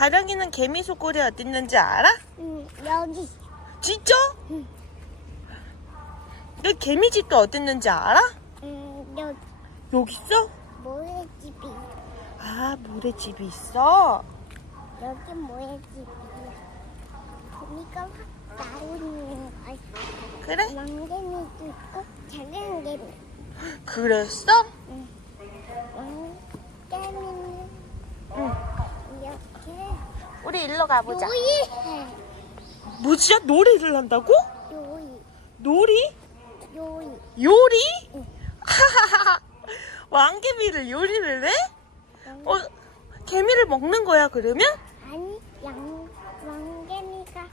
가령이는 개미 소굴이 어디 있는지 알아? 응, 여기. 진짜? 응. 너 개미 집도 어디 있는지 알아? 응, 여기 여기 있어? 모래집이. 아 모래집이 있어? 여기 모래집이야. 그니까 나오는 거. 그래? 왕개미도 있고 작은 개미. 그랬어? 왕개미는 응 이렇게 우리 일로 가보자 요리해. 뭐지야? 놀이를 한다고? 요리, 놀이? 요리. 요리? 응. 하하하 왕개미를 요리를 해? 어 개미를 먹는 거야 그러면? 아니, 양, 왕개미가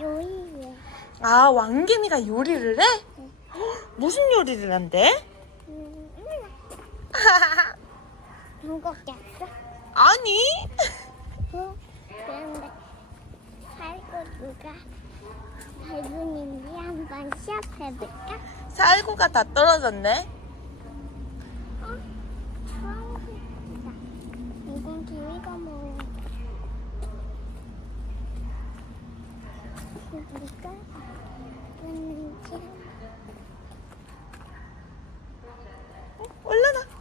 요리해. 아 왕개미가 요리를 해? 응. 무슨 요리를 한대? 음, 한국 잤어? 아니 어? 그런데 살고 누가 발군인지 한번 시합해볼까? 살구가 다 떨어졌네 어? 이건 기위가 그는지 올라가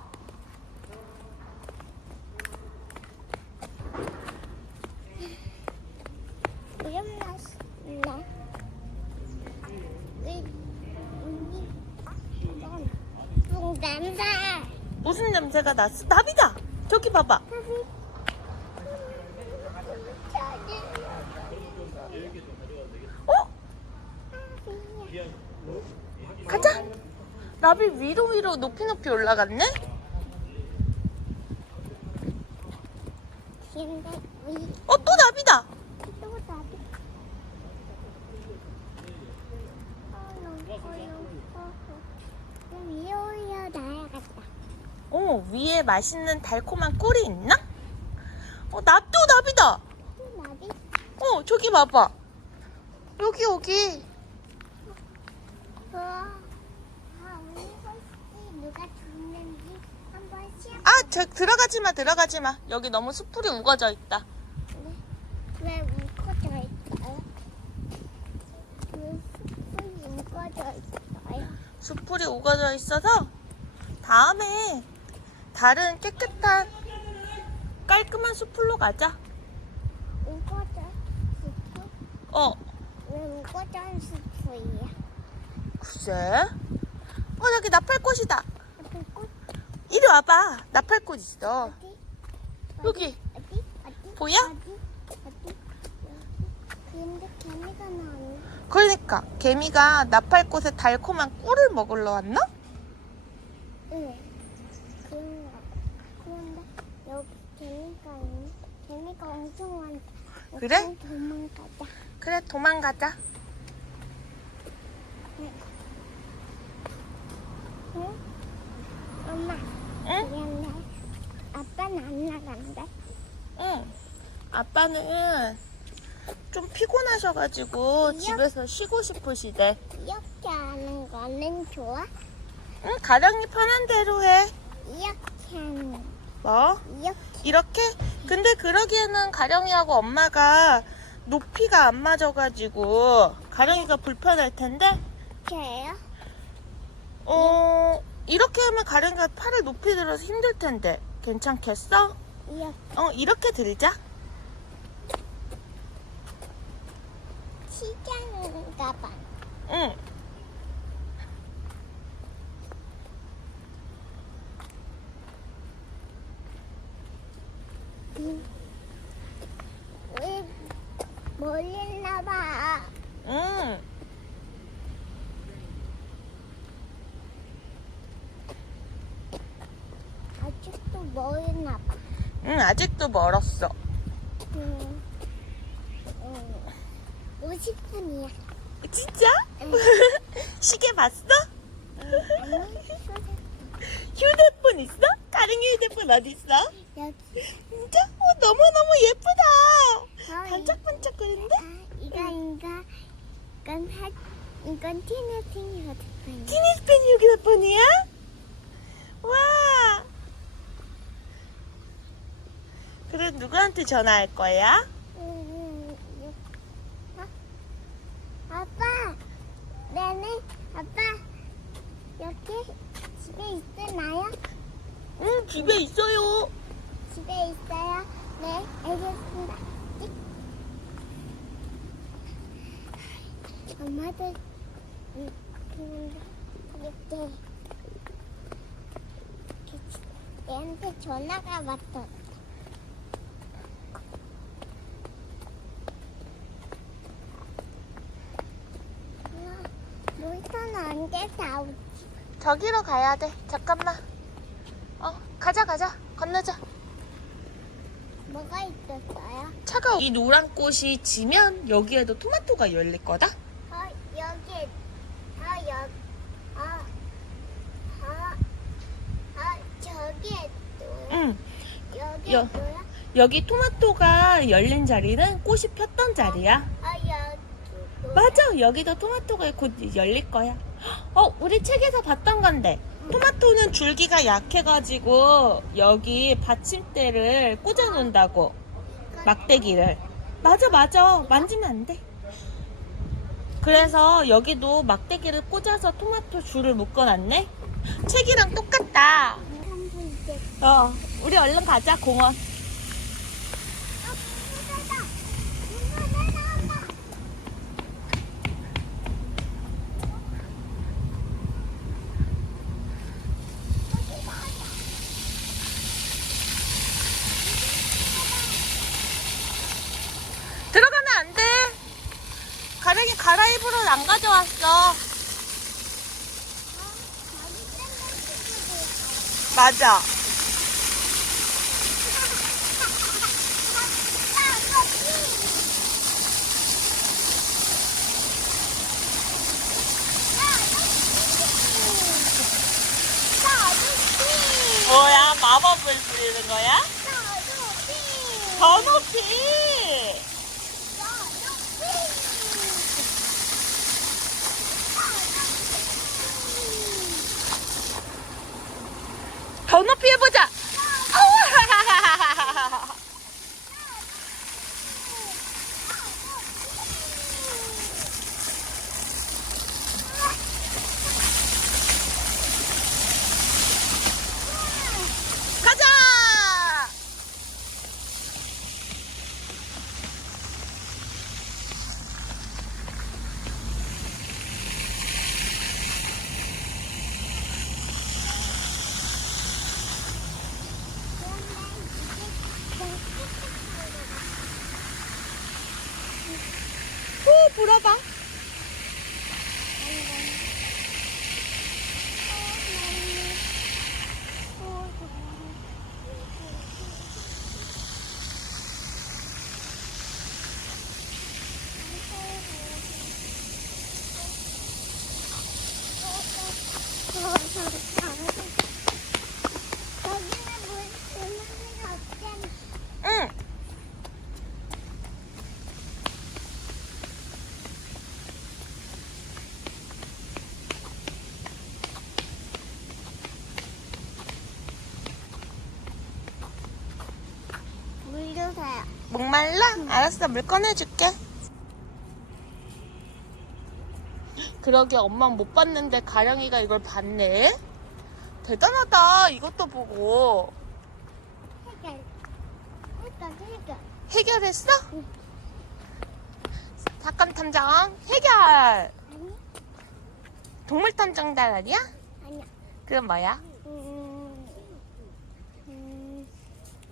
이름 났네. 이, 이, 이건 붕 냄새. 무슨 냄새가 났어? 나비다 저기 봐봐 어? 가자 나비 위로 위로 높이 높이 올라갔네 어 또 나비다 위에 올려 나야겠다. 어 위에 맛있는 달콤한 꿀이 있나? 어나또 나비다 또 나비? 어 저기 봐봐 여기 여기. 아. 아저 들어가지 마 들어가지 마 여기 너무 숯불이 우거져 있다 왜 묶어져 있어요? 왜 숯불이 묶어져 있어요? 숯불이 우거져 있어서 다음에 다른 깨끗한 깔끔한 숯불로 가자 묶어져 숯불? 어왜 있는 숯불이야? 글쎄 어 여기 나팔꽃이다 꽃 이리 와봐 나팔꽃 있어 어디? 여기 어디? 어디? 보여? 어디? 어디? 여기. 근데 개미가 나왔네. 그러니까 개미가 나팔꽃에 달콤한 꿀을 먹으러 왔나? 응. 그런가 봐. 그런데 여기 개미가 개미가 엄청 많다. 그래? 일단 도망가자. 그래 도망가자 응? 엄마. 응? 그런데 아빠는 안 나간대. 응 아빠는 좀 피곤하셔가지고. 집에서 쉬고 싶으시대 이렇게 하는 거는 좋아? 응 가령이 편한 대로 해 이렇게 하는 거. 뭐? 이렇게. 이렇게? 근데 그러기에는 가령이하고 엄마가 높이가 안 맞아가지고 가령이가 불편할 텐데 해요? 어 이렇게 하면 가령이가 팔을 높이 들어서 힘들 텐데 괜찮겠어? 이렇게. 어 이렇게 들자 시장인가 봐. 응 왜 멀리 있나 봐. 응. 있나 봐. 응 아직도 멀었어 음, 음, 50분이야. 진짜? 응. 시계 봤어? 아니, 휴대폰 있어? 가령이 휴대폰 어디 있어? 여기. 진짜? 어, 너무너무 예쁘다 저희- 반짝반짝거리는데? 아, 이거, 이거, 이건 티네팅 휴대폰이야. 티니스펜 휴대폰이야? 와. 그래 누구한테 전화할 거야? 음, 어? 아빠, 네네, 아빠, 여기 집에 있으나요? 응, 집에 있어요. 집에 있어요? 네, 알겠습니다. 찍. 엄마도 이렇게 이렇게 얘한테 전화가 왔어. 물선 오지? 저기로 가야 돼. 잠깐만. 어, 가자, 가자. 건너자. 뭐가 있었어요? 차가 이 노란 꽃이 지면 여기에도 토마토가 열릴 거다. 어, 여기, 어, 여, 어, 어, 어, 저기에 또요? 응. 여기 여- 또요? 여기 토마토가 열린 자리는 꽃이 폈던 자리야. 어, 여기 또 맞아. 여기도 토마토가 곧 열릴 거야. 어, 우리 책에서 봤던 건데. 토마토는 줄기가 약해가지고 여기 받침대를 꽂아 놓는다고. 막대기를. 맞아, 맞아. 만지면 안 돼. 그래서 여기도 막대기를 꽂아서 토마토 줄을 묶어놨네. 책이랑 똑같다. 어, 우리 얼른 가자, 공원. 아, 문어다! 문어 나온다! 들어가면 안 돼. 가령이 갈아입으러 안 가져왔어. 맞아. 뭐야, 마법을 부리는 거야? 더 높이. 더 높이 해보자. 아우! 가자. 후불어봐. 거기는 물 주머니가 없잖아. 응. 물 주세요. 목 말라? 알았어, 물 꺼내줄게. 그러게 엄마 못 봤는데 가령이가 이걸 봤네. 대단하다. 이것도 보고 해결. 해결, 해결. 해결했어? 응. 사건 탐정 해결. 아니, 동물 탐정단 아니야? 아니야. 그건 뭐야? 음, 음,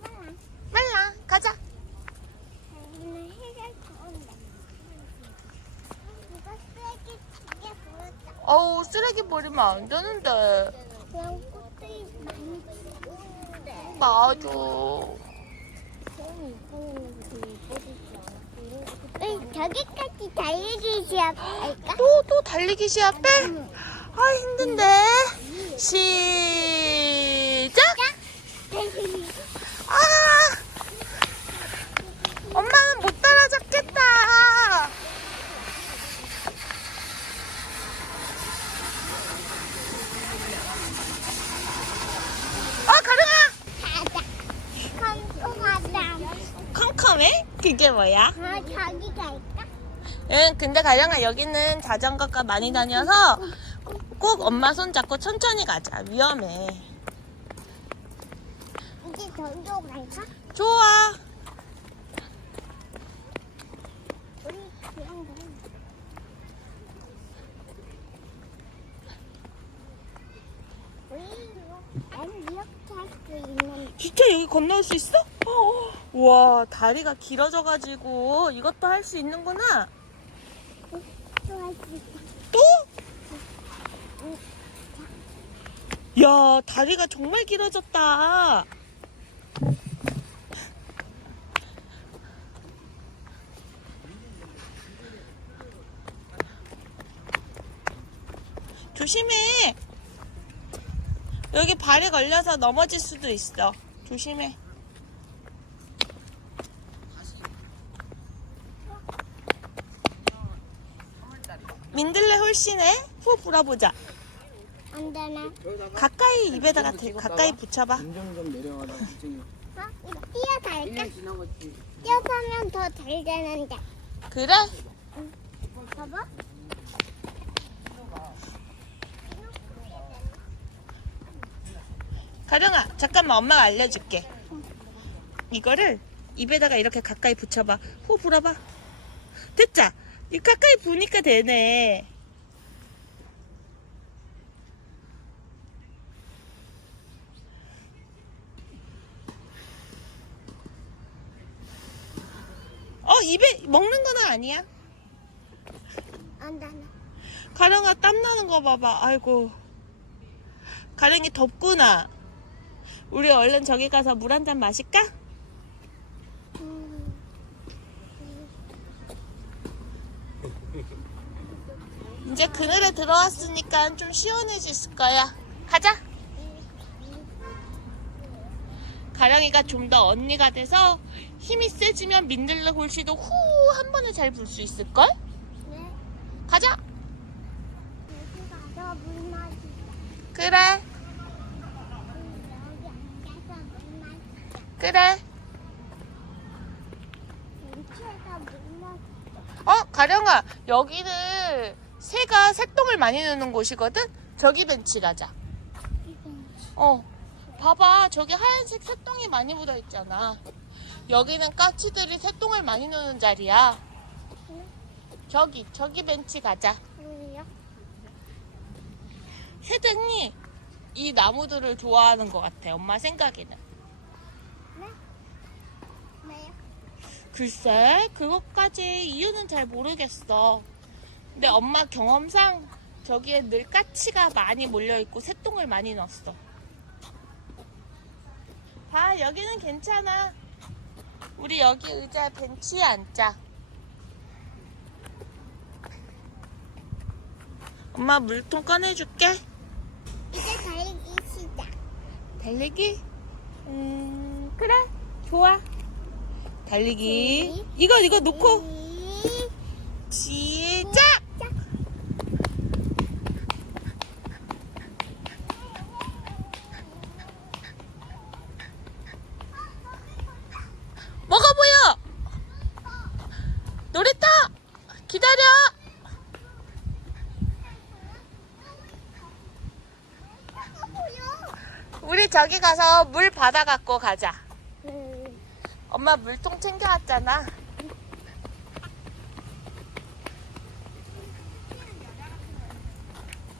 몰라. 말라. 가자. 자기는 해결 좋은데. 누가 쓰레기 두개 보였다. 어우 쓰레기 버리면 안 되는데. 그냥 많이. 맞아. 왜 저기까지 달리기 시합할까? 또 또 달리기 시합해? 응. 아 힘든데. 시작. 아, 엄마는 못 따라잡겠다. 아, 가령아. 가자. 컴퓨터 가자. 그게 뭐야? 아, 저기 갈까? 응, 근데 가령아 여기는 자전거가 많이 다녀서 꼭 엄마 손 잡고 천천히 가자. 위험해. 이제 저기로 갈까? 좋아. 우리 그냥 가. 우리 이거 난 이렇게 할 수 있는 진짜 여기 건널 수 있어? 어, 와, 다리가 길어져가지고 이것도 할 수 있는구나. 또? 야, 다리가 정말 길어졌다. 조심해. 여기 발에 걸려서 넘어질 수도 있어. 조심해. 민들레 홀씨네. 후 불어보자. 안 되나? 가까이 입에다가 대, 가까이 붙여봐. 운전 좀 어? 이거 뛰어갈까? 그냥 지나갔지. 뛰어가면 더 잘 되는데. 그래? 봐봐. 가령아, 잠깐만 엄마가 알려줄게. 이거를 입에다가 이렇게 가까이 붙여봐. 후 불어봐. 됐자. 이 가까이 부니까 되네. 어, 입에 먹는 건 아니야. 안 되나? 가령아 땀 나는 거 봐봐. 아이고. 가령이 덥구나. 우리 얼른 저기 가서 물 한 잔 마실까? 음. 이제 그늘에 들어왔으니까 좀 시원해졌을 거야. 가자. 가령이가 좀 더 언니가 돼서 힘이 세지면 민들레 홀씨도 후 한 번에 잘 불 수 있을걸? 네. 가자. 여기 가서 물 마시자. 그래. 여기 앉아서 물 마시자. 그래. 벤치에서 물 마시자. 어, 가령아. 여기는 새가 새똥을 많이 넣는 곳이거든? 저기 벤치 가자. 어, 봐봐. 저기 하얀색 새똥이 많이 묻어 있잖아. 여기는 까치들이 새똥을 많이 넣는 자리야. 저기, 저기 벤치 가자. 새등이 이 나무들을 좋아하는 것 같아. 엄마 생각에는. 네? 글쎄, 그것까지 이유는 잘 모르겠어. 근데 엄마 경험상 저기에 늘 까치가 많이 몰려있고 새똥을 많이 넣었어. 봐, 여기는 괜찮아. 우리 여기 의자 벤치에 앉자. 엄마 물통 꺼내줄게. 이제 달리기 시작. 달리기? 음, 그래. 좋아. 달리기. 네. 이거, 이거 놓고. 시- 시작! 짝. 뭐가 보여? 놀이터! 기다려! 우리 저기 가서 물 받아 갖고 가자. 음, 엄마 물통 챙겨왔잖아.